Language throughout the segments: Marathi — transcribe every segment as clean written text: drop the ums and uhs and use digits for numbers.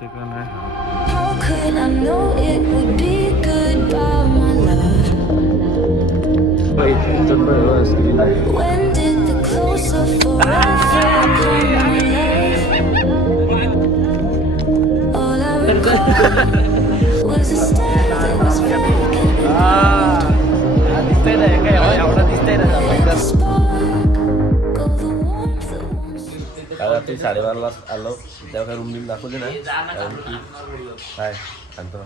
ते का नाही. How could I know it would be goodbye, my love? When did the closer forever come, my love? All I recall was a stare that was vacant. दिसतंय ना काय एवढा दिसतंय ना Let the spark go, the warmth that once. काल रात्री 12:30ला आलो तेव्हा काय रूम बिम दाखवली नाही कारण की काय सांगतो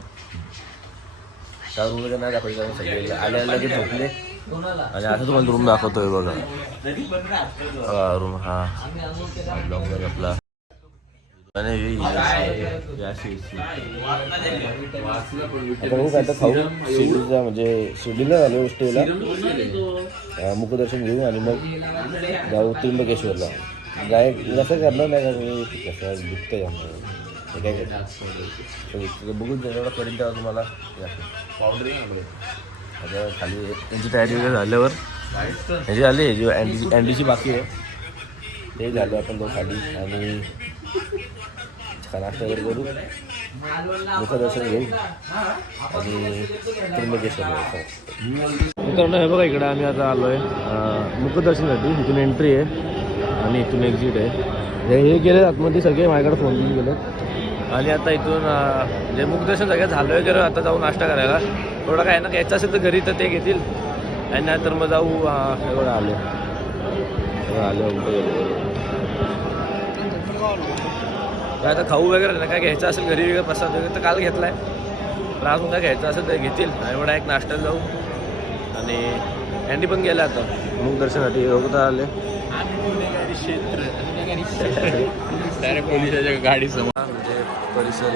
त्या रूम वगैरे नाही दाखवली कारण सगळे आले लगेच झोपले आणि आता तुम्हाला रूम दाखवतोय बघा रूम हा डोंगर आपला आणि आता बघू काय तर खाऊ शिर्डीचा म्हणजे शिर्डीला झालो स्टेला मुखदर्शन घेऊ आणि मग जाऊ त्र्यंबकेश्वरला जाय कसं करणार नाही का मी कसं दुखतं जाणार हे काय करतो बघून एवढं करीन तेव्हा तुम्हाला आता खाली त्यांची तयारी वगैरे झाल्यावर ह्याची झाली जी अँडीची बाकी आहे ते झालं आपण तो खाली आणि नाश्ता वगैरे करू मुखदर्शन घेऊ आणि त्र्यंबकेश्वर मित्रांनो हे बघा इकडे आम्ही आता आलो आहे मुखदर्शनसाठी इथून एंट्री आहे आणि इथून एक्झिट आहे हे गेले आतमध्ये सगळे माझ्याकडे फोन घेऊन गेले आणि आता इथून जे मुखदर्शन सगळं झालं वगैरे आता जाऊ नाश्ता करायला थोडं काय ना घ्यायचं असेल तर घरी तर ते घेतील आणि नंतर मग जाऊ एवढं आले काय आता खाऊ वगैरे ना काय घ्यायचं असेल घरी वगैरे प्रसाद वगैरे तर काल घेतला आहे पण अजून काय घ्यायचं असेल तर घेतील एवढा एक नाश्त्याला जाऊ आणि अँडी पण गेल्या आता मुखदर्शनासाठी रोगता आले डायरेक्ट पोलिसाच्या गाडीसमोर म्हणजे परिसर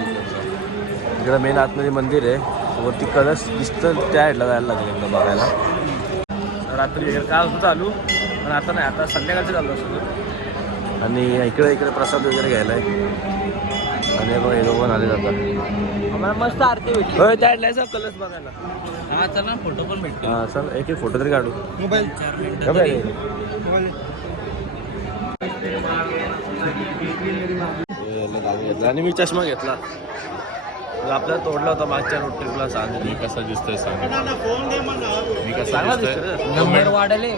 इकडं मेन आतमध्ये मंदिर आहे वरती कलश दिसतं त्या साईडला जायला लागलं एकदा बघायला रात्री वगैरे काल होतं चालू पण आता नाही आता संध्याकाळचं चालू असतं आणि इकडे प्रसाद वगैरे घ्यायला आहे आणि मग हे दोघं आले जातात आम्हाला मस्त आरती भेटली होय त्या साईडला कलश बघायला हा चला फोटो पण भेटतो हां चल एक फोटो तरी काढू मोबाईल आणि मी चष्मा घेतला आपल्याला तोडला होता मागच्या रोड ट्रिपला सांग मी कसा दिसतोय सांग मी कसा चांगला दिसतोय दिसतोय वाढले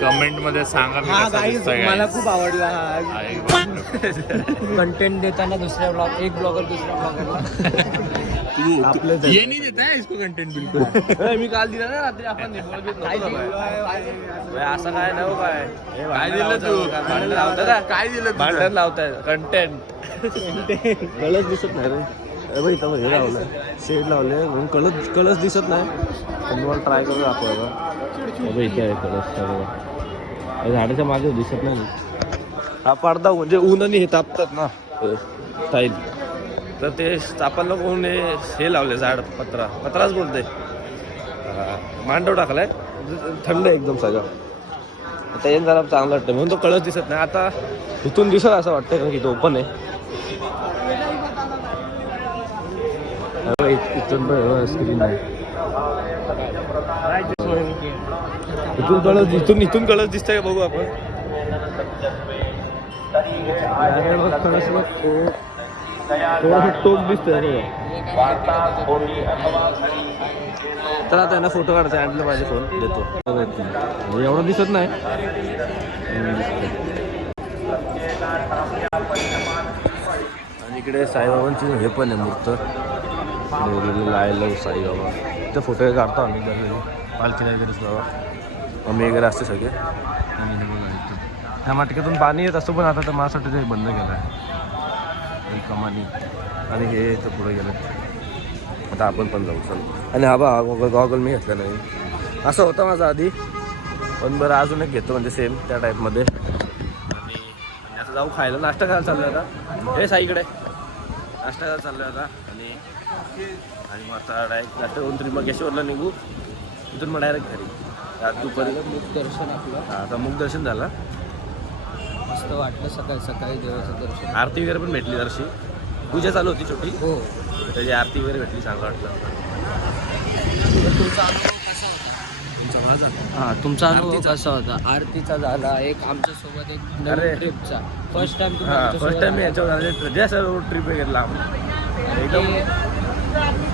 कमेंट मध्ये सांगा मी कसा दिसतोय मला खूप आवडला guys. कंटेंट देताना दुसऱ्या ब्लॉग एक ब्लॉगर दुसऱ्या ब्लॉगरला ये नहीं देता है इसको कंटेंट बिल्कुल मी काल दिला ना रात्री आपण असं काय नाही काय काय दिलं तू भांडण लावताय काय दिलं भांडण लावताय कंटेंट कलच दिसत नाही रे बघ इथं हे लावलंय शेड लावले म्हणून कलच दिसत नाही पण तुम्हाला ट्राय करून दाखवायला बघ इथे आहे कलस झाडाच्या मागे दिसत नाही हा पडदा म्हणजे ऊन आणि हे तापतात ना स्टाईल तर ते तापायला कोण हे लावले झाड पत्राच बोलते मांडव टाकलाय थंड एकदम सगळं त्याच्यानं जरा चांगलं वाटतं म्हणून तो कळस दिसत नाही आता इथून दिसत असं वाटतं कारण की तो ओपन आहे इथून स्क्रीन आहे इथून कळस दिसतंय का बघू आपण टोक दिसतोय तर आता यांना फोटो काढायचा आणलं माझे फोन देतो एवढं दिसत नाही आणि इकडे साईबाबांची हे पण आहे मूर्त लायला साईबाबा ते फोटो काढतो आम्ही पालखीला वगैरे बाबा मम्मी वगैरे असते सगळे त्या माटक्यातून पाणी येत असतं पण आता तर माझ्यासाठी ते बंद केलं आहे कमानी आणि हे तर पुढे गेलं आता आपण पण जाऊ चल आणि हा बा गॉगल मी घेतला नाही असं होतं माझं आधी पण बरं अजून एक घेतो म्हणजे सेम त्या टाईपमध्ये आणि आता जाऊ खायला नाश्ता करायला चाललो आता हे साईकडे नाश्ता करायला चाललो आता आणि मग आता डायरेक्ट नाश्ता करून त्र्यंबकेश्वरला निघू तिथून मग डायरेक्ट घरी आज दुपारी मुखदर्शन आपलं आता मुखदर्शन झालं मस्त वाटलं सकाळी देवाचं दर्शन आरती वगैरे पण भेटली जरशी पूजा चालू होती छोटी हो त्याची आरती वगैरे भेटली चांगलं वाटलं तुमचा अनुभव कसा होता तुमचा माझा हा तुमचा अनुभव आरतीचा. कसा होता? आरतीचा झाला एक आमच्या सोबत एक अरे. नवीन ट्रिपचा फर्स्ट टाइम फर्स्ट टाइम मी याच्यावर आले सध्या सर रोड ट्रिप वगैरे लांब एकदम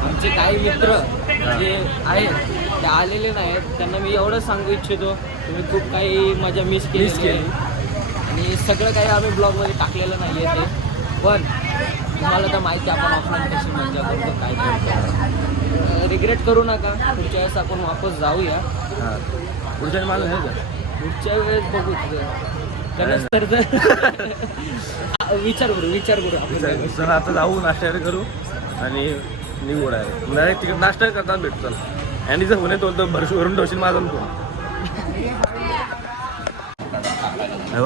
आमचे काही मित्र जे आहेत ते आलेले नाहीत त्यांना मी एवढंच सांगू इच्छितो तुम्ही खूप काही मजा मिस केली आणि सगळं काही आम्ही ब्लॉगमध्ये टाकलेलं नाही आहे ते पण तुम्हाला तर माहिती आहे आपण ऑफलाईन कशी मजा करतो काय करतो रिग्रेट करू नका पुढच्या वेळेस आपण वापस जाऊया हां पुढच्या माझं नाही का पुढच्या वेळेस बघू गणेश तर विचार करू आपण काय करू. चला आता जाऊ नाश्ता वगैरे करू आणि निघू डायरेक्ट तिकडे नाश्ता करताना भेटू चला आणि जर होणे तो भरशी भरून ठेवशील माझा फोन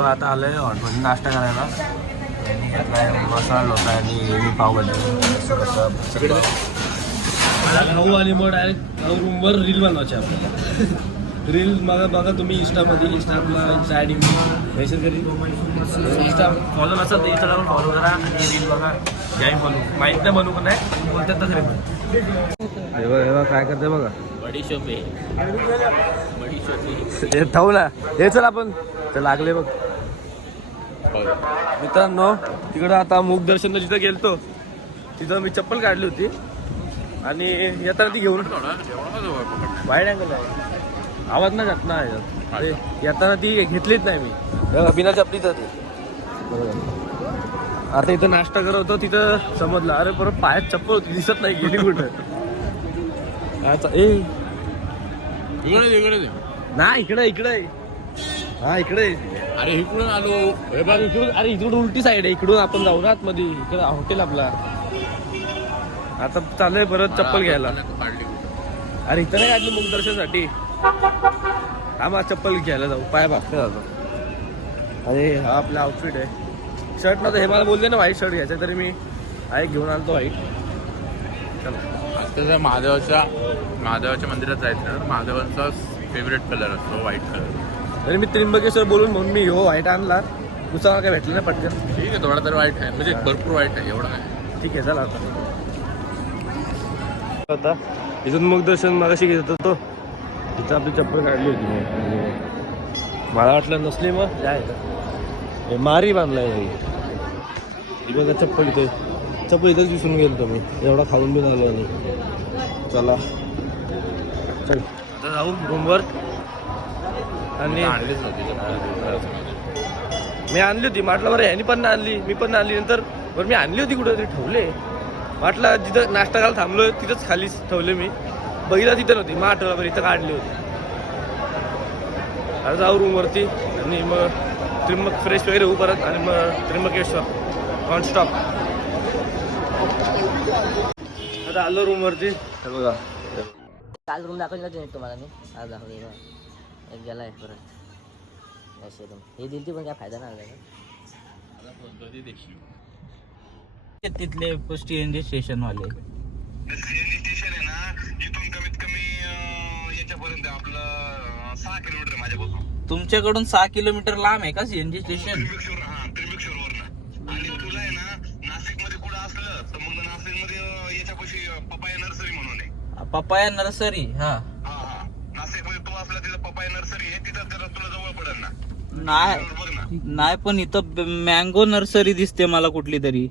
आता आलोय हॉटेलमध्ये नाश्ता करायला मसाला डोसा आणि मी पावभाजी सगळे खाऊ आणि मग डायरेक्ट रूमवर रील बनवायची आपल्याला रील बघा तुम्ही इंस्टामध्ये इंस्टा आय डी मेसेज करी इंस्टा फॉलो नसेल तर इंस्टाग्राम फॉलो करा आणि रील बघा याही बनवू माहीत नाही बनवू पण नाही बोलतात तसं पण हे काय करते बघा बडीशोप हे थांबू ना हे चल आपण चल लागले बघ मित्रांनो तिकडं आता मुख दर्शनला जिथं गेलतो तिथं मी चप्पल काढली होती आणि येताना ती घेऊन वाईड अँगल आहे आवाज नाही जात ना येताना ती घेतलीच नाही मी बिना चपलीच ते बरोबर आता इथं नाश्ता करत होतो तिथं समजलं अरे परत पायात चप्पल होती दिसत नाही गेली कुठं अच्छा ए इकडे ना इकडे हा इकडे अरे इकडून आलो हे बघ इकडून अरे इकडून उलटी साईड आहे इकडून आपण जाऊ ना आतमध्ये इकडे हॉटेल आपला आता चाललंय परत चप्पल घ्यायला काढली अरे इथं नाही काढली मुख दर्शनासाठी हा मग चप्पल घ्यायला जाऊ पाय भागते जातो अरे हा आपला आउटफिट आहे शर्ट नव्हतं हे मला बोलले ना व्हाईट शर्ट घ्यायचं तरी मी घेऊन आणतो व्हाईट चला आता महादेवाच्या मंदिरात जायचं ना महादेवांचा फेवरेट कलर असतो व्हाईट कलर तरी मी त्र्यंबकेश्वर बोलून म्हणून मी व्हाईट आणला दुसरा काय भेटलं नाही पटकन ठीक आहे थोडा तर वाईट आहे म्हणजे भरपूर वाईट आहे एवढं आहे ठीक आहे चला आता इथून मुख दर्शन मागाशी घेत होतो तिथं आपली चप्पल काढली होती मी मला वाटलं नसली मग जाय मारी बांधलाय भाई बघा चप्पल इथंच विसरून गेलो मी एवढा खाऊन बी झालो नाही चला चल आता जाऊ रूमवर आणि आणलीच नव्हती मी आणली होती म्हटलं बरं ह्यानी पण आणली मी पण आणली नंतर बरं मी आणली होती कुठं तरी ठेवले म्हटलं जिथं नाश्ता करायला थांबलो तिथंच खाली ठेवले मी बघितलं तिथं नव्हती मग आठवलं बरं इथं काढली होती आता जाऊ रूमवरती आणि मग त्र्यंबक फ्रेश वगैरे होऊ परत आणि मग त्र्यंबकेश्वर ऑन स्टॉप आता आलो रूमवरती बघा काल रूम दाखवली तुम्हाला मी आज दाखवली एक गेला आहे परत असे रूम हे दिली पण काय फायदा नाही तिथले सीएनजी स्टेशन वाले सीएनजी स्टेशन आहे ना इथून कमीत कमी याच्यापर्यंत आपलं 6 किलोमीटर माझ्यापासून तुमच्याकडून 6 किलोमीटर लांब आहे का सीएनजी स्टेशन त्र्यंबकेश्वरवरनं आणि तुला आहे ना नाशिकमध्ये कुठं असलं तर मग नाशिकमध्ये याच्यापाशी पपाया नर्सरी म्हणून आहे पपाया नर्सरी हा हा नाशिकमध्ये तू असला तिथं पपाया नर्सरी आहे तिथं जरा तुला जवळ पडेल ना बघ ना नाही पण इथं मँगो नर्सरी दिसते मला कुठली तरी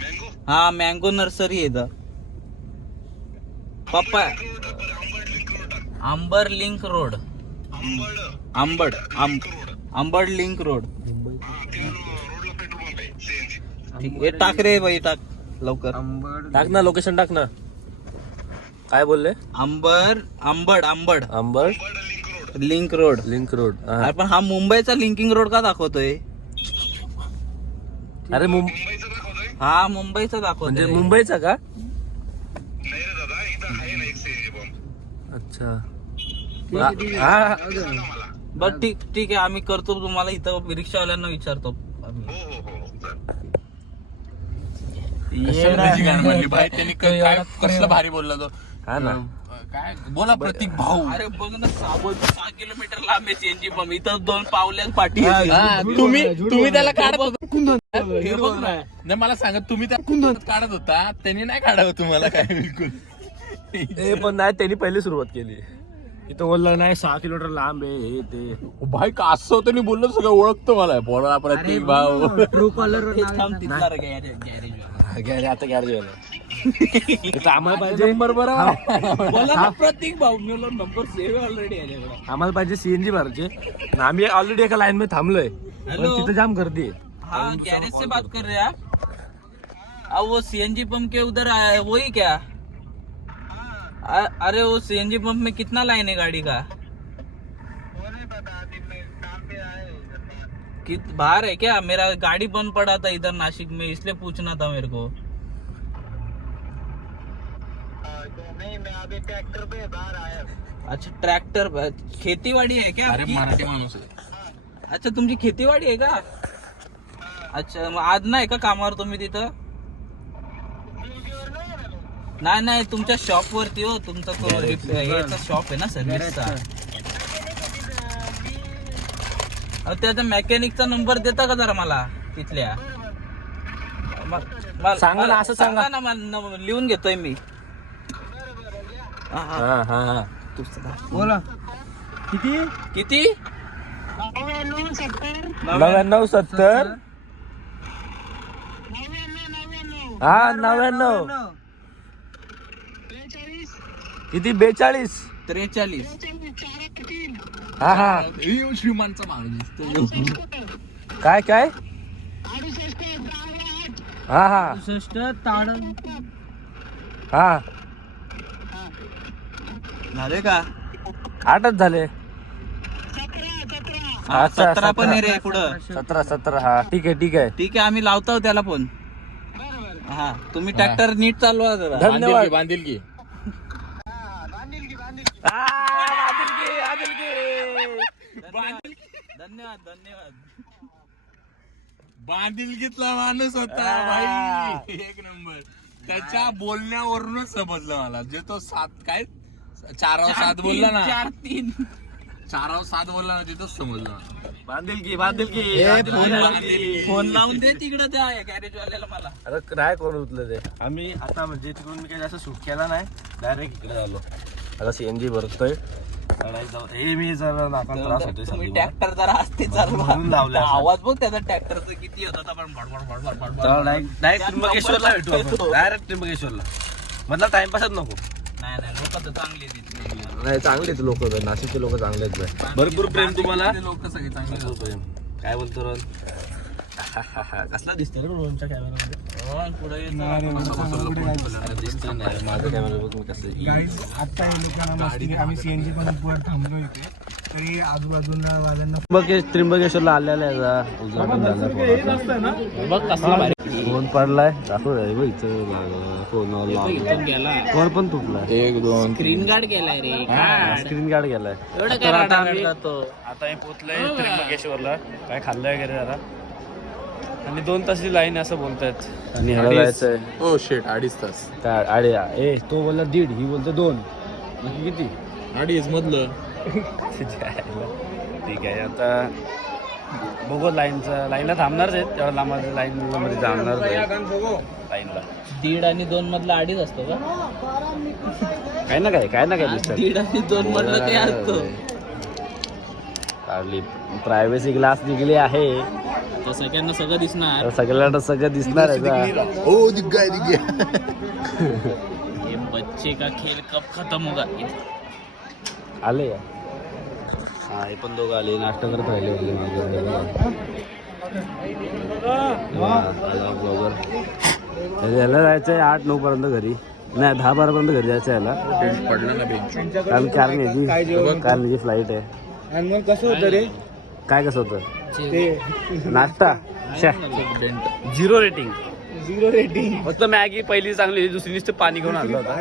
मँगो हा मँगो नर्सरी आहे इथं पप्पा आंबर link road Ambad link road रोडला पेट्रोल पंप आहे सीएनजी ठीक आहे टाक रे बाई टाक लवकर टाक ना लोकेशन टाक ना काय बोलले आंबड अंबर लिंक रोड लिंक रोड अरे पण हा मुंबईचा लिंकिंग रोड का दाखवतोय अरे मुंबईचं दाखवतोय हा मुंबईचा म्हणजे दाखवतोय मुंबईचा का नाही रे दादा इथं आहे ना एक सीएनजी पंप अच्छा सांगा मला बर ठीक आहे आम्ही करतो तुम्हाला इथं रिक्षावाल्यांना विचारतो आम्ही. कशाची गाण म्हणली भाई त्यांनी काय कसलं भारी बोलला तो हा ना काय बोला प्रतीक भाऊ अरे बघ ना 6 किलोमीटर लांब आहे सीएनजी पंप इथं 2 पावल्याच पाठी तुम्ही त्याला काढत होता हे बघ ना नाही मला सांगा तुम्ही त्या कुंदन काढत होता त्यांनी नाही काढावं तुम्हाला काय बिलकुल हे पण नाही त्यांनी पहिली सुरुवात केली इथं बोललं नाही 6 किलोमीटर लांब आहे हे ते. भाई का असं होतं मी बोललो सगळं ओळखतो मला पोरा प्रत्येक भाऊ ट्रू कॉलर गॅरेज आता गॅरेज वाला आम्हाला पाहिजे नंबर बरं प्रत्येक भाऊ मी नंबर सेव्ह ऑलरेडी आहे. आम्हाला पाहिजे सीएनजी भरायचे आणि आम्ही ऑलरेडी एका लाईन मध्ये थांबलोय पण तिथं जाम गर्दी आहे. हाँ गैरेज से बात कर रहे हैं आप? अब वो सीएनजी पंप के उधर आया वही क्या? अरे वो सीएनजी पंप में कितना लाइन है गाड़ी का? बाहर है क्या? मेरा गाड़ी बंद पड़ा था इधर नासिक में, इसलिए पूछना था मेरे को. नहीं मैं अभी ट्रैक्टर पे बाहर आया. अच्छा ट्रॅक्टर खेतीवाडी आहे क्या? अरे मराठी माणूस आहे. अच्छा तुमची खेतीवाडी आहे का? अच्छा मग आज नाही का कामावर तुम्ही तिथं? नाही नाही तुमच्या शॉप वरती हो, तुमचा तो शॉप आहे ना सर्व्हिसचा. त्याचा मेकॅनिकचा नंबर देता का जरा मला तिथल्या? सांगा ना, असं सांगा ना, मला लिहून घेतोय मी. बोला किती किती? 9970 हा 99 किती 42 43. हा हा श्रीमानचा माणूस दिसतो. काय काय हा हा ताड हा झाले का? 8च झाले. हा, अच्छा, 17 पण आहे 17. रे पुढं. 17 हा ठीक आहे ठीक आहे. ठीक आहे आम्ही लावतो त्याला पण. हा तुम्ही ट्रॅक्टर नीट चालवा जरा. धन्यवाद. बांधील की धन्यवाद धन्यवाद. बांधिलकीतला माणूस होता भाई एक नंबर. त्याच्या बोलण्यावरूनच समजलं मला. जे तो 4-7 बोलला ना, 4-3 4-7 बोलला ना तिथंच समजलं. बांधिलकी फोन लावून दे तिकडे त्या गॅरेज वाल्याला मला. अरे काय कोण उचलं ते. आम्ही आता म्हणजे तिकडून मी काही जास्त शूट केला नाही, डायरेक्ट इकडे आलो. आता सीएनजी भरतोय. हे मी जरा नाका त्रास होतोय तुम्ही ट्रॅक्टर जरा असते चालवा. म्हणून लावलं. आवाज बघ त्याचा ट्रॅक्टरचा किती होता पण भडभड. डायरेक्ट त्र्यंबकेश्वरला भेटू आपण. डायरेक्ट त्र्यंबकेश्वरला मधला टाइमपासच नको. नाही लोक तर चांगली तिथली. नाही चांगलेच लोक, नाशिकचे लोक चांगलेच आहे. भरपूर प्रेम तुम्हाला. लोक सगळे चांगले. भरपूर प्रेम. काय बोलतो रोहन? कसला दिसतो रे रोहनच्या कॅमेरामध्ये? पुढे दिसतो नाही माझा कॅमेरा बघ मी कसं. आता हे लोकांना मस्ती आम्ही सीएनजी पण वर थांबलो इथे तरी आजूबाजूला वाल्यांना त्र्यंबकेश्वरला आलेला आहे. बघ कसला भारी. फोन पडलाय दाखव फोन पण तुटलाय. 1-2 स्क्रीन गार्ड गेलाय रे. स्क्रीन गार्ड गेलाय. एवढं काय रडारड जातो. आता हे पोचलंय त्र्यंबकेश्वरला. काय खाल्लंय वगैरे जरा आणि 2 तासाची लाईन असं बोलतायत. आणि ह्याला जायचंय. हो शेट 2.5 तास. काय अडे ए तो बोलला 1.5 ही बोलतो 2. नक्की किती? 2.5 मधलं. ठीक आहे आता बघू. लाईनला थांबणारच आहेत. तेवढा लांब लाईन मध्ये जाणार लाईनला. 1.5 आणि 2 मधला 2.5 असतो का? काय ना काय दिसतं. 1.5 आणि 2 मधला काय असतो? काढली प्रायव्हसी ग्लास निघली आहे. तर सगळ्यांना सगळं दिसणार. तर सगळ्यांना सगळं दिसणार आहे. हो दिख गया. ये बच्चे का खेल कब खत्म होगा? आले हा हे पण दोघं आले. नाश्ता करत राहिले होते याला जायचंय 8-9 पर्यंत घरी. नाही 10-12 पर्यंत घरी जायचं याला. पडलं ना बेंच. कारण याची फ्लाईट आहे. आणि मग कसं होतं रे काय कसं होतं ते नाश्ता? 0 रेटिंग. 0 रेटिंग. फक्त मॅगी पहिली चांगली, दुसरी नुसतं पाणी घेऊन आणलं होतं.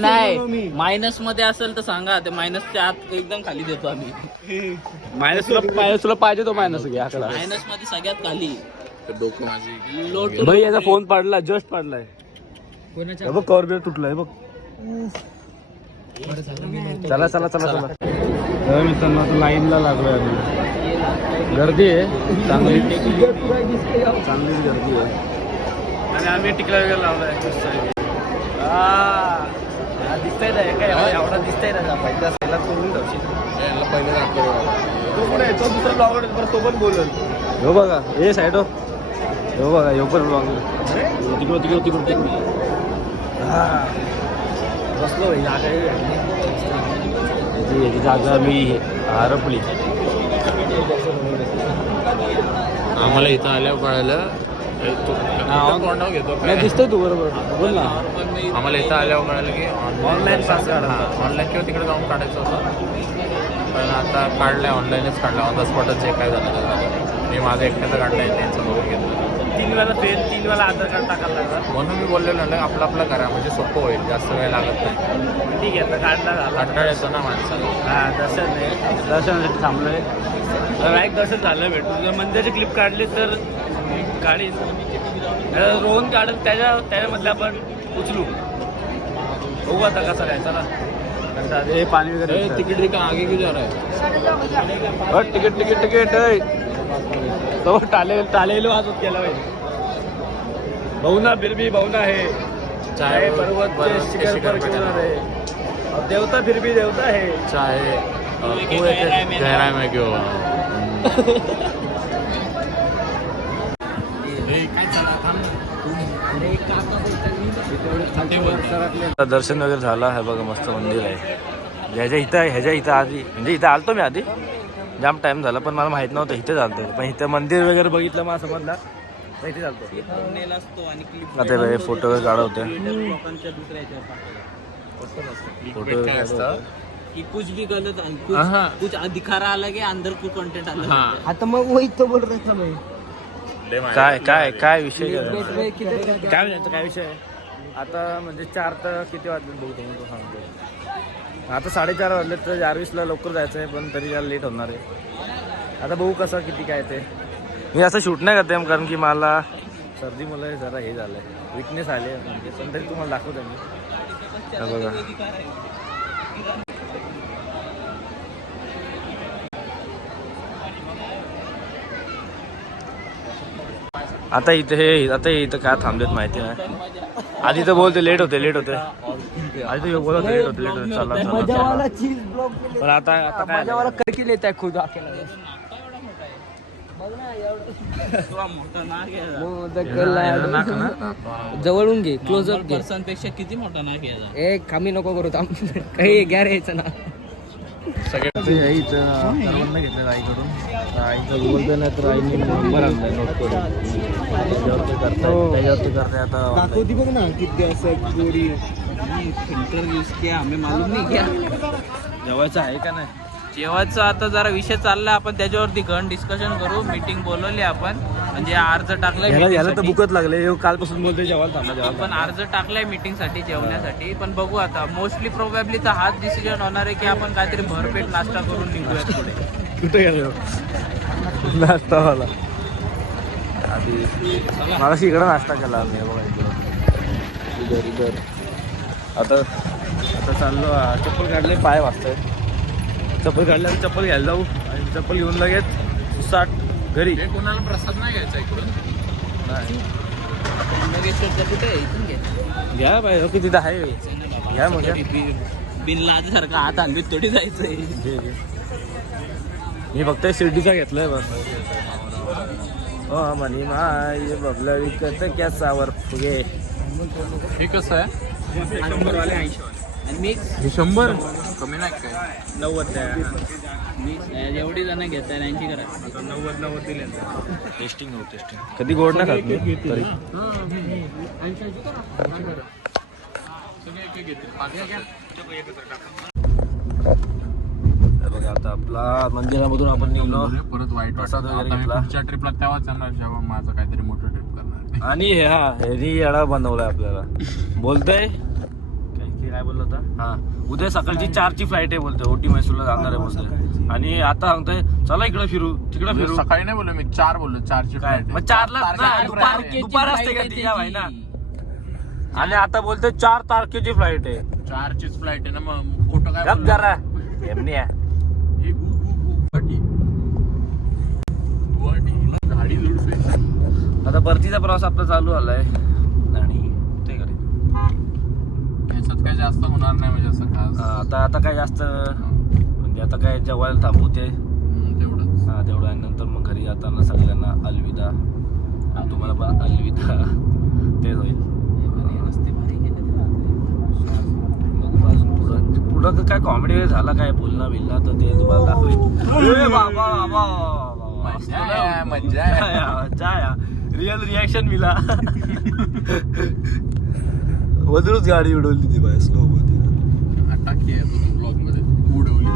नाही मायनस मध्ये असेल तर सांगा. ते मायनसच्या आत एकदम खाली देतो आम्ही. मायनस तुला पाहिजे तो मायनस घ्या. मायनस मध्ये सगळ्यात खाली. डोकं माझी. लोटू. भाई याचा फोन पडला, जस्ट पडलाय. कोणाच्या? बघ कॉर्बियर तुटलाय बघ. चला मित्रांनो आता लाईनला लागलोय आम्ही. गर्दी आहे चांगली गर्दी आहे. आणि आम्ही टिकला वगैरे लावलाय. दिसतंय ना काय एवढा दिसतंय ना पहिल्या साईडला करून ठेवशील याला पहिले दाखव. तो पण आहे तो दुसरा ब्लॉगर परत तो पण बोलेल हो बघा हे साईड हो बघा यो पण ब्लॉगर तिकडं तिकडं तिकडं हा बसलो भाई जागा याची जागा मी हरपली. आम्हाला इथं आल्यावर कळालं तोंडावर घेतो काय? दिसतोय तू बरोबर बोल ना. आम्हाला इथं आल्यावर कळालं की ऑनलाईन पास काढा ऑनलाईन किंवा तिकडे जाऊन काढायचं होतं, पण आता काढलंय ऑनलाईनच काढलं ऑन द स्पॉटच जे काय झालं ते झालं. मी माझं एकट्याचं काढलंय त्यांचं बघून घेतलं. 3 वेळा फेल 3 वेळा आधार कार्ड टाकायला लागला. म्हणून मी बोललेलो ना आपलं आपलं करा म्हणजे सोपं होईल, जास्त वेळ लागत नाही. ठीक आहे आता काढला झाला कंटाळा येतो ना माणसाला. हा दर्शन नाही दर्शनासाठी थांबलोय. एक दर्शन झालं भेटून जर मंदिराची क्लिप काढली तर काढीन रोहन काढून त्याच्यामधले आपण उचलू बघू आता कसं काय. चला हे पाणी वगैरे तिकीट का आगे क्यों जा रहा है? तिकीट तिकीट तिकीट तो टालेलो आज केला पाहिजे. भाऊना फिर भी भाऊना है चाहे पर्वत के शिखर पर क्यों ना रहे, अब देवता फिर भी देवता है चाहे कुएं के गहराई में क्यों. दर्शन वगैरे झालं आहे बघा मस्त मंदिर आहे. ह्याच्या इथं आधी म्हणजे इथं आलतो मी आधी जाम टाइम झाला पण मला माहित नव्हतं इथे चालतं, पण इथं मंदिर वगैरे बघितलं मला समजला इथे चालतो. आता हे फोटो वगैरे काढवते फोटो काय असतं कि कुछ भी गलत कुछ दिखा रहा अलग है अंदर कुछ कंटेंट अलग हा. है. आता मग वही तो बोल रहा था मैं. काय काय काय विषय काय म्हणायचं काय विषय आहे आता म्हणजे 4 तर किती वाजले बघू तुम्ही सांगतो. आता 4:30 वाजले तर 4:20ला लवकर जायचं आहे पण तरी याला लेट होणार आहे. आता बघू कसं किती काय ते. मी असं शूट नाही करते कारण की मला सर्दीमुळे जरा हे झालं आहे विकनेस आले म्हणजे पण तरी तुम्हाला दाखवतो मी. बघा आता इथं काय थांबलेत माहिती नाही. आधी तर बोलते लेट होते आधी तर बोलत लेट होते चला चीज ब्लॉक पण आता काय वाला करके लेता है खुद अकेला. जवळून घे क्लोजअप घे. पर्सन पेक्षा किती मोठा नाही घ्यायचा. ए कमी नको करू थांब काही घ्या रे यायचं ना. घेतलं आईकडून आईचं गुगल पे नाही तर आईने नंबर आणलाय नोट करून त्याच्यावर ते करताय आता. दाखवती बघ ना किती असं गोडी फिल्टर यूज किया हमें मालूम नहीं क्या. जेवायचं आहे का नाही जेवायचं आता जरा विषय चाललाय आपण त्याच्यावरती घन डिस्कशन करू. मीटिंग बोलवली आपण म्हणजे अर्ज टाकलाय याला तर meeting साठी. बुकच लागले कालपासून बोलतोय जेवायला थांबा आपण अर्ज टाकलाय मीटिंग साठी जेवण्यासाठी पण बघू आता मोस्टली प्रोबॅबली तर हाच डिसिजन होणार आहे की आपण काहीतरी भरपेट नाश्ता करून निघूयात पुढे. कुठे गेलो नाश्ता वाला आधी मला इकडं नाश्ता केला आम्ही बघा इकडं. आता चाललो चप्पल काढले पाय वाजताय. चप्पल काढल्या चप्पल घ्यायला जाऊ आणि चप्पल घेऊन लगेच 60 घरी. हे कोणाला प्रसाद नाही घ्यायचा इकडून. कुठे आहे? इथून घे. घ्या पाहिजे की तिथं आहे घ्या मग बिन लाजसारखं हात आणली थोडी जायचंय. मी फक्त शिर्डीचा घेतलाय बस. हो म्हणी माय बबला विकत कॅसावर फुगे. हे कसं आहे? आणि मिक्स हे 100 कमी नाही काय? 90 एवढी जण घेत आहे 90 करा. 90 दिले टेस्टिंग कधी गोड नाही खात मी तरी. बघा आता आपला मंदिरामधून आपण निघलो परत वाईट प्रसाद वाटतं. वगैरे आता मी घेतला. पुढच्या ट्रिपला तेव्हाच जाणार जेव्हा माझं काहीतरी मोठं ट्रिप करणार. आणि ह्यानी येडा बनवलाय आपल्याला. बोलतोय काय बोललो होता हा उद्या सकाळची 4ची फ्लाईट आहे बोलतोय ओटी मैसूरला जाणार आहे बोलतोय. आणि आता सांगतोय चला इकडे फिरू तिकडे फिरू. सकाळी नाही बोललो मी 4 बोललो 4ची काय मग 4ला दुपार असते का ती भाई ना. आणि आता बोलतोय 4 तारखेची फ्लाईट आहे. 4चीच फ्लाईट आहे ना मग खोटं काय गप बोललो? जरा एमनी आहे. हे गाडी जोडतोय. आता परतीचा प्रवास आपला चालू आलाय आणि ते याच्यात काही जास्त होणार नाही म्हणजे असं खास. आता काय जास्त म्हणजे आता काय जेवायला थांबू ते तेवढंच. तेवढं आहे. नंतर मग घरी जाताना सगळ्यांना अलविदा. आणि तुम्हाला पण अलविदा. तेच होईल. रस्ते भारी केले बघू अजून पुढं काय कॉमेडी झाला काय बोलणं बिलणं तर ते तुम्हाला दाखवेल. मज्जा रिअल रिॲक्शन मिला. वधूच गाडी उडवली ती बाय स्लो होती. टाकी आहे तू ब्लॉग मध्ये उडवली.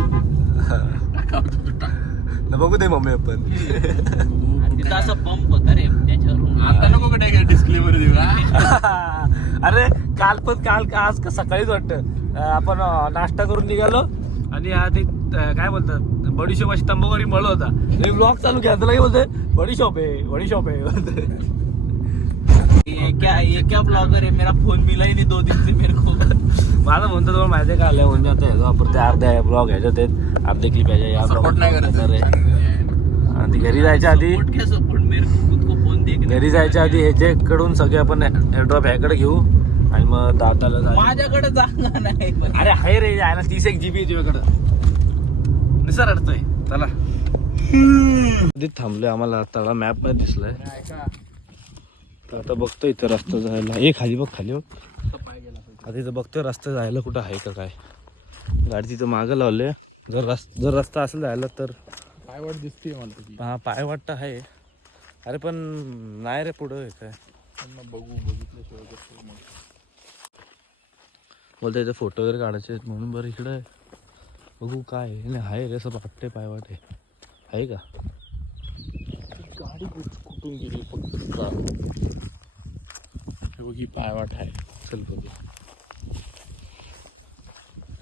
बघू दे मम्मी आपण. तिथं असं पंप होता रे त्याच्यावर. आता नको कडे डिस्क्लेमर देऊ ना. अरे काल आज सकाळीच वाटतं आपण नाश्ता करून निघालो आणि ते काय बोलतात बडीशोप तंबाखू मळ होता. ब्लॉग चालू घ्या त्याला बोलते बडीशॉप आहे. क्या ब्लॉगर है, मेरा फोन मिला ही नहीं 2 दिन से मेरे को. माझं म्हणतो तुम्हाला माहिती आहे का आल्या म्हणजे आता वापरते अर्ध्या ब्लॉग ह्याच्यात आहेत अर्धे क्लिप ह्याच्या सपोर्ट नाही करत. आणि घरी जायच्या आधी सपोर्ट मेरे को खुद को फोन दे. घरी जायच्या आधी ह्याच्याकडून सगळे आपण एअरड्रॉप ह्याकडे घेऊ आणि मग दाताला माझ्याकडे जाणार नाही. अरे आहे रे आहे ना 30 GB तुझ्याकडं निसर अडतोय चला. थांबलोय आम्हाला तळा मॅप मध्ये दिसलाय. आता बघतोय इथं रस्ता जायला. खाली बघ आता इथं बघतोय रस्ता जायला कुठं आहे का काय. गाडी तिथं मागं लावले. जर रस्ता असेल जायला तर पायवाट दिसते मला तुझी. हा पायवाट तर आहे. अरे पण नाही रे पुढं काय बघितल्याशिवाय कसं मग. बोलतो इथं फोटो वगैरे काढायचे आहेत म्हणून बरं इकडं बघू काय आहे रे. असं वाटते पायवाट आहे का. गाडी कुठून गेली फक्त ही पायवाट आहे. चल बघू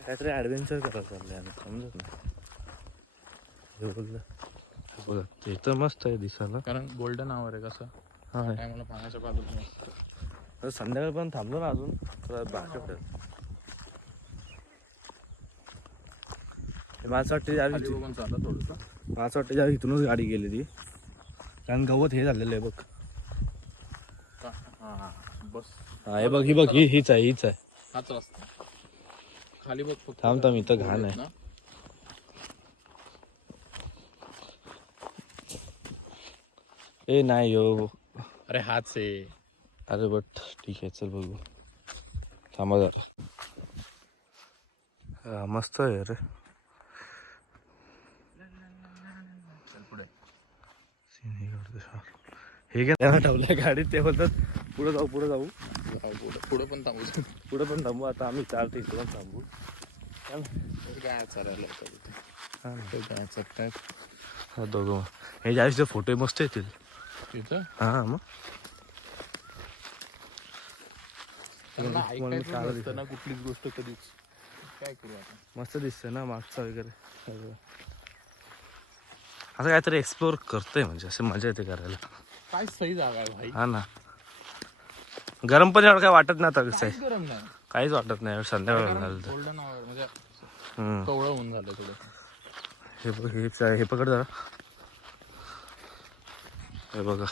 काहीतरी ॲडव्हेंचर करायचं चाललंय आणि समजत नाही. हे बोललं बघा ते तर मस्त आहे दिसायला. कारण गोल्डन आवर आहे कसं. हा काय मला पाण्याच्या बाजूला संध्याकाळी पण थांबलो ना अजून तर बाकी माझं वाटतं ज्या इथूनच गाडी गेली ती कारण गवत हे झालेलं आहे बघ. बस हा हे बघ हीच आहे हाच रस्ता. खाली बघ फक्त. थांब इथं घाण आहे. ए नाही हो. अरे हाच आहे. अरे बट ठीक आहे चल बघू. थांबा जरा. हा मस्त आहे रे. हे काय ठेवलं गाडीत ते बोलतात पुढे जाऊ पुढे पण थांबू. आता आम्ही 4 ते इथं पण थांबू. काय चालायला काय हा दोघं हे जायचे फोटो मस्त येतील तिथं. हा मग ऐकायचं नसतं ना कुठलीच गोष्ट कधीच. काय करू आता. मस्त दिसतंय ना मागचं वगैरे सगळं. असं काहीतरी एक्सप्लोर करतोय म्हणजे असं मजा येते करायला. काय सही जागा आहे भाई. हा ना. गरम पण एवढं काय वाटत नाही आता कसं आहे. गरम नाही. काहीच वाटत नाही संध्याकाळ झालं तर. गोल्डन आवर म्हणजे कवळं होऊन झालं थोडं. हे बघ हे पकड जरा. हे बघा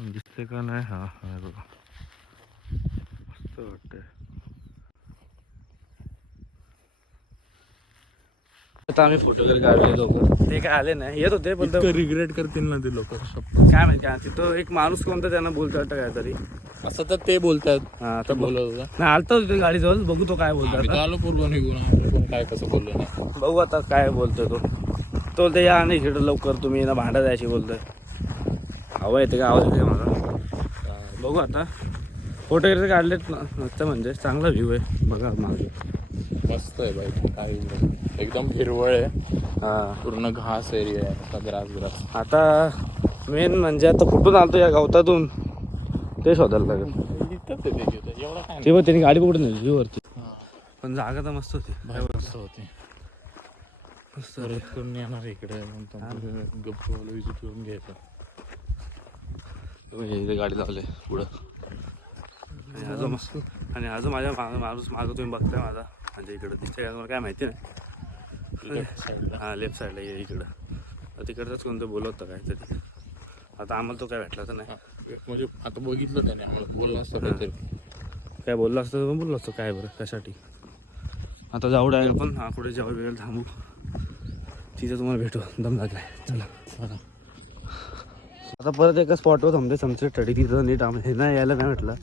दिसते का नाही. हा हा बघा मस्त वाटतंय. आता आम्ही फोटो वगैरे काढले लोक ते काय आले नाही येत होते पण रिग्रेट करतील ना ते लोक. काय माहिती तिथं एक माणूस कोणता त्यांना बोलतो वाटतं काहीतरी. असं तर ते बोलतात. हा तर बोलत होता. नाही आलतो तिथे गाडीजवळ बघू तो काय बोलतो. आलो पूर्व निघून आपण पण काय कसं बोललो नाही. बघू आता काय बोलतोय तो बोलते या आणि इकडे लवकर तुम्ही ना भांडा जायची बोलतोय. हवा येते का आवाज येते मला. बघू आता फोटो वगैरे काढलेत मस्त म्हणजे चांगला व्ह्यू आहे बघा मागे. मस्त आहे बाई. काही एकदम हिरवळ आहे. हा पूर्ण घास एरिया आहे. ग्रास. आता मेन म्हणजे आता कुठून आलतो या गवतातून ते शोधायला लागेल. एवढं काय तेव्हा त्यांनी गाडी पकडून नेली व्ह्यूवरती. पण जागा तर मस्त होती. मस्त होती. मस्त परत करून येणार इकडे गप्प विजिट करून घ्यायचं. इथे गाडी लावले पुढं आणि अजून माझ्या माणूस मागं तुम्ही बघताय माझा म्हणजे इकडं तिच्या मला काय माहिती नाही. हा लेफ्ट साईडला इकडं तिकडचंच कोणतं बोलवतं काहीतरी. आता आम्हाला तो काय भेटला तर नाही म्हणजे आता बघितलं त्याने आम्हाला बोलला असतं काहीतरी. काय बोललं असतं तर बोललो असतो काय बरं कशासाठी. आता जाऊ डायरेक्ट पण हा कुठे जाऊ वेगळं थांबू तिथे तुम्हाला भेटू. दम लागलाय चला. आता परत एका स्पॉटवर थांबते सनसेट साठी. तिथं नीट हे नाही यायला नाही म्हटलं.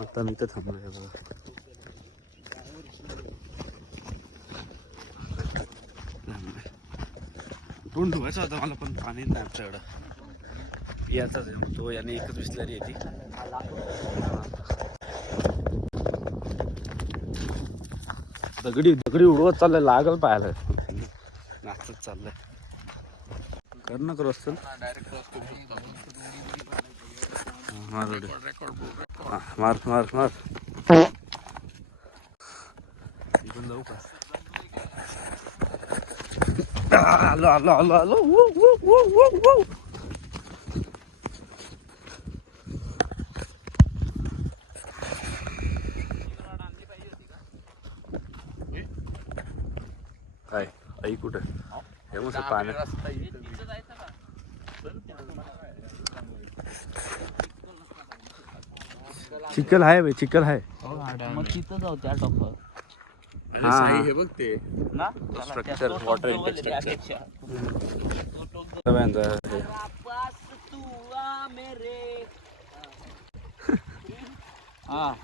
आता मी तर थांबलोय बघा. तोंड धुवायचं होतं मला पण पाणी नाही आमच्याकडं. याचाच आहे तो याने एकच बिसलरी येते. दगडी दगडी उडवत चाललंय लागल पाहायला नाचत चाललंय. कर ना क्रॉस चल मार मार मार मार इकडून जाऊ का. आलो आलो आलो आलो. काय आई कुठे हे मस्त पाण्यात चिखल आहे भाई चिखल आहे. मग तिथं जाऊ त्या टॉपवर हा हे बघ ते ना. Structure water intake structure. हा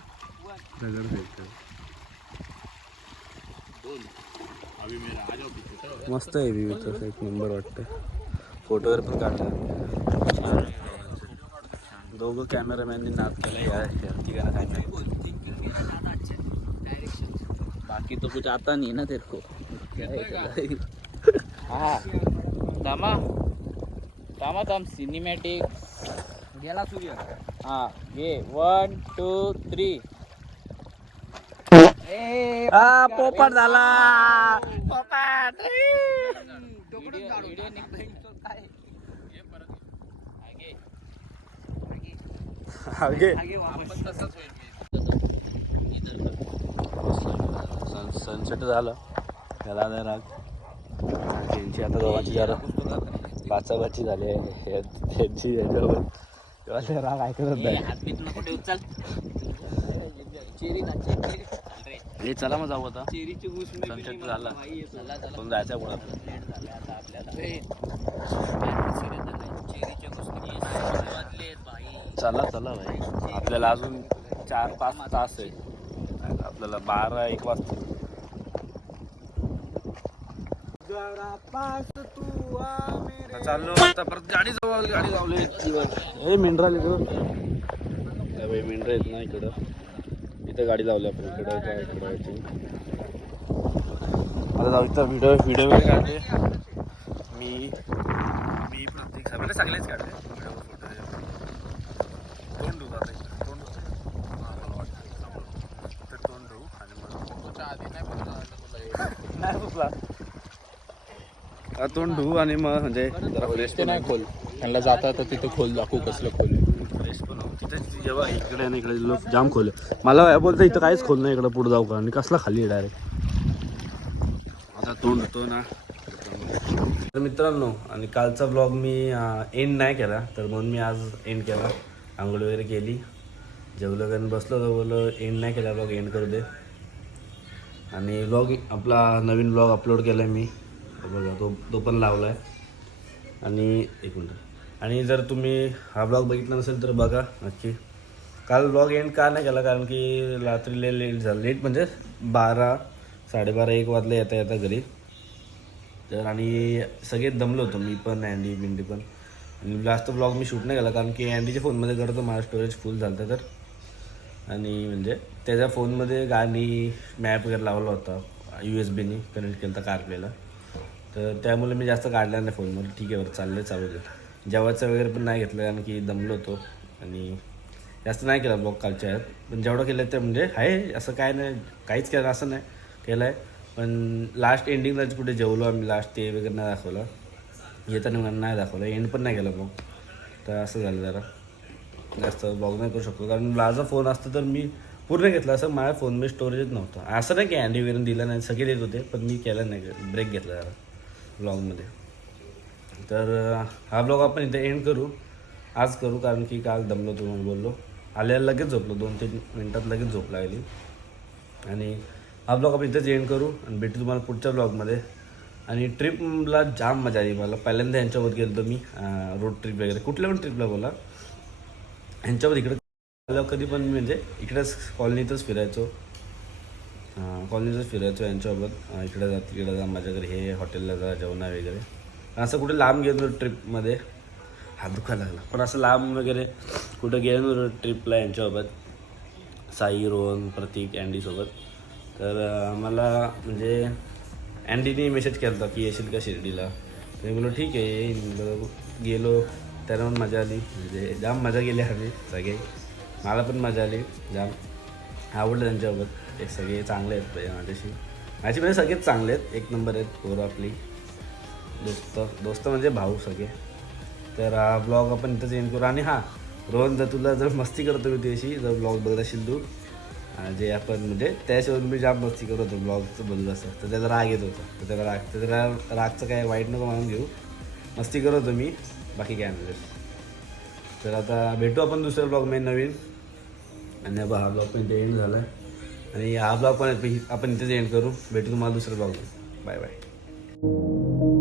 मस्त आहे व्ह्यू इथं एक नंबर वाटतं. फोटोवर पण काढला. दोघं कॅमेरामॅननी नाद केला या तिघांना काय नाही. बाकी तो कुछ आता नहीं ना तेरे को. हाँ थांबा थांबा थांब. सिनेमॅटिक गेला सूर्य. हा घे 1 2 3. पोपट झाला. पोपट सनसेट झालं त्याला नाही राग. त्यांची आता दोघांची जरा बाचाबाची झाली आहे त्यांची याच्यावर तेव्हा ते राग ऐकतच नाही. कुठे उचल चेरी हे चला मग जाऊ आता. चेरीची घुस सनसेट झाला पण जायचं पुढं. चला चला भाई आपल्याला अजून 4-5 तास आहे. आपल्याला 12-1 वाजता. चाललो आता परत गाडी लावली. हे मेंढरा इकडं भाई मेंढरा येत ना इकडं. इथं गाडी लावली आपण इकडं काय इकडं यायची. आता जाऊ इथं व्हिडिओ वगैरे काढले मी प्रत्येक सगळे सगळेच काढले व्हिडिओ फोटो. तोंड धुऊ आता इकडे तोंड धुऊ आणि मग आधी नाही पुसला. तोंड धुऊ आणि मग म्हणजे जरा फ्रेश पण नाही खोल. त्यांना जाता तर तिथं खोल दाखवू कसलं खोल. फ्रेश पण तिथे जेव्हा इकडे आणि इकडे जाम खोल. मला बोलतं इथं काहीच खोल नाही इकडं पुढे जाऊ का आणि कसला खाली डायरेक्ट. आता तोंड धुतो ना. तर मित्रांनो आणि कालचा ब्लॉग मी एंड नाही केला तर म्हणून मी आज एंड केला. आंघोळ वगैरे केली जेवलं कारण बसलो तर बोललो एंड नाही केला ब्लॉग एंड करू दे. आणि ब्लॉग आपला नवीन ब्लॉग अपलोड केला आहे मी बघा तो पण लावला आहे. आणि एक मिनटं आणि जर तुम्ही हा ब्लॉग बघितला नसेल तर बघा नक्की. काल ब्लॉग एंड का नाही केला कारण की रात्री लेट झालं. लेट म्हणजे 12-12:30-1 वाजले येता येता घरी. तर आणि सगळे दमलो होतो मी पण अँडी बिंडी पण. आणि लास्ट ब्लॉग मी शूट नाही केला कारण की अँडीच्या फोनमध्ये करतो माझं स्टोरेज फुल झालं तर. आणि म्हणजे त्याच्या फोनमध्ये गाणी मॅप वगैरे लावला होता USB कनेक्ट केला होता कारप्लेला. तर त्यामुळे मी जास्त काढला नाही फोनमध्ये. ठीक आहे बरं चाललं चालू दे. जेवायचं वगैरे पण नाही घेतलं कारण की दमलो होतो आणि जास्त नाही केला ब्लॉग कालच्या आहेत. पण जेवढं केलं ते म्हणजे आहे असं काय नाही काहीच केलं असं नाही केलं आहे. पण लास्ट एंडिंगला कुठे जेवलो आम्ही लास्ट ते वगैरे नाही दाखवलं. येताना नाही दाखवलं. एंड पण नाही केला ब्लॉग. तर असं झालं जरा जास्त ब्लॉग नाही करू शकतो कारण माझा फोन असतं तर मी पूर्ण घेतला. असं माझ्या फोनमध्ये स्टोरेजच नव्हतं. असं नाही की अँडी वगैरे दिलं नाही सगळे देत होते पण मी केलं नाही ब्रेक घेतला जरा ब्लॉगमध्ये. तर हा ब्लॉग आपण इथे एंड करू आज करू कारण की काल दमलो तुम्हाला बोललो. आल्याला लगेच झोपलो, 2-3 मिनटात लगेच झोप लागली. आणि हा ब्लॉग आपण इथंच एंड करू आणि भेटू तुम्हाला पुढच्या ब्लॉगमध्ये. आणि ट्रिपला जाम मजा आली मला. पहिल्यांदा यांच्यासोबत गेलो होतो मी रोड ट्रिप वगैरे, कुठल्या पण ट्रिपला बोला यांच्यावर. इकडे कधी पण म्हणजे इकडेच कॉलनीतच फिरायचो यांच्यासोबत. इकडे जा तिकडे जा, माझ्या घरी हे हॉटेलला जा, जेवणा वगैरे. असं कुठे लांब गेलो ट्रिपमध्ये, हात दुखायला लागला, पण असं लांब वगैरे कुठं गेलो ट्रिपला यांच्यासोबत, साई, रोहन, प्रतीक, अँडीसोबत. तर मला म्हणजे अँडीने मेसेज केला होता की येशील का शिर्डीला. तर मी बोललो ठीक आहे येईन. गेलो, त्याला पण मजा आली, म्हणजे जाम मजा केली आम्ही सगळे. मला पण मजा आली जाम, आवडलं त्यांच्यासोबत. एक सगळे चांगले आहेत माझ्याशी म्हणजे सगळेच चांगले आहेत, एक नंबर आहेत पोरं आपली. दोस्त म्हणजे भाऊ सगळे. तर हा ब्लॉग आपण इथंच एंड करू. आणि हां रोहन, जर तुला जर मस्ती करतो मी तुझ्याशी, जर ब्लॉग बघत असेल तू, जे आपण म्हणजे त्याशिवाय मी जाम मस्ती करत होतो ब्लॉगचं बोललं असं, तर त्याचा राग येत होता. तर त्याला रागचं काय वाईट नको मानून घेऊ, मस्ती करत होतो मी, बाकी काय नाही. तर आता भेटू आपण दुसऱ्या ब्लॉगमध्ये नवीन. आणि हा ब्लॉग पण इथे एंड झाला आहे आणि हा ब्लॉग पण आपण इथेच एंड करू. भेटू तुम्हाला दुसऱ्या ब्लॉगमध्ये. Bye bye.